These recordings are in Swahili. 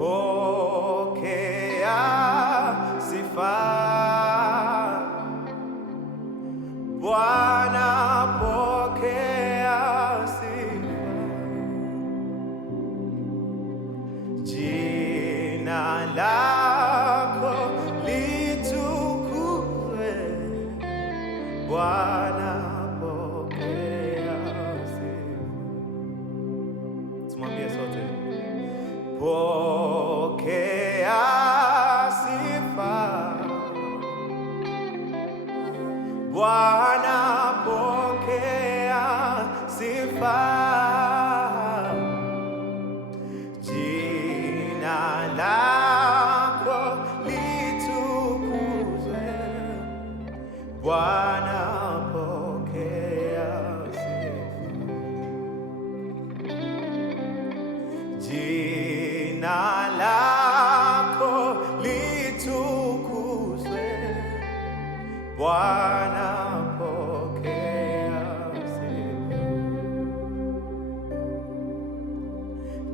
pokea sifa. Bwana, pokea sifa. Jina lako litukuzwe. Bwana, pokea sifa. Tumwambie sote. Pokea sifa. Bwana, pokea sifa. Jina lako litukuzwe. Bwana, pokea sifa. Jina lako litukuzwe. Bwana, pokea sifa.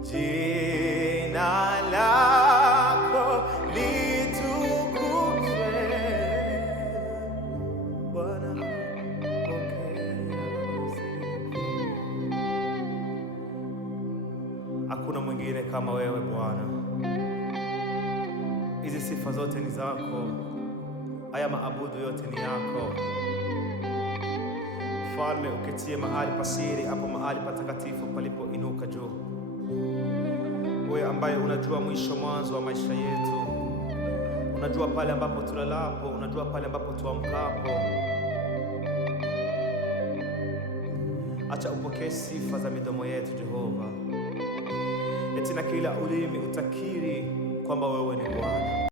Jina lako litukuzwe. Bwana, pokea sifa. Hakuna mwingine kama wewe Bwana. Hizi sifa zote ni zako. Haya maabudu yote ni yako. Mfalme, uketie mahali pasiri, hapo mahali patakatifu palipoinuka juu. Wewe ambaye unajua mwisho mwanzo wa maisha yetu, unajua pale ambapo tulalapo, unajua pale ambapo tuamkapo. Acha upokee sifa za midomo yetu Jehova, eti na kila ulimi utakiri kwamba wewe ni Bwana.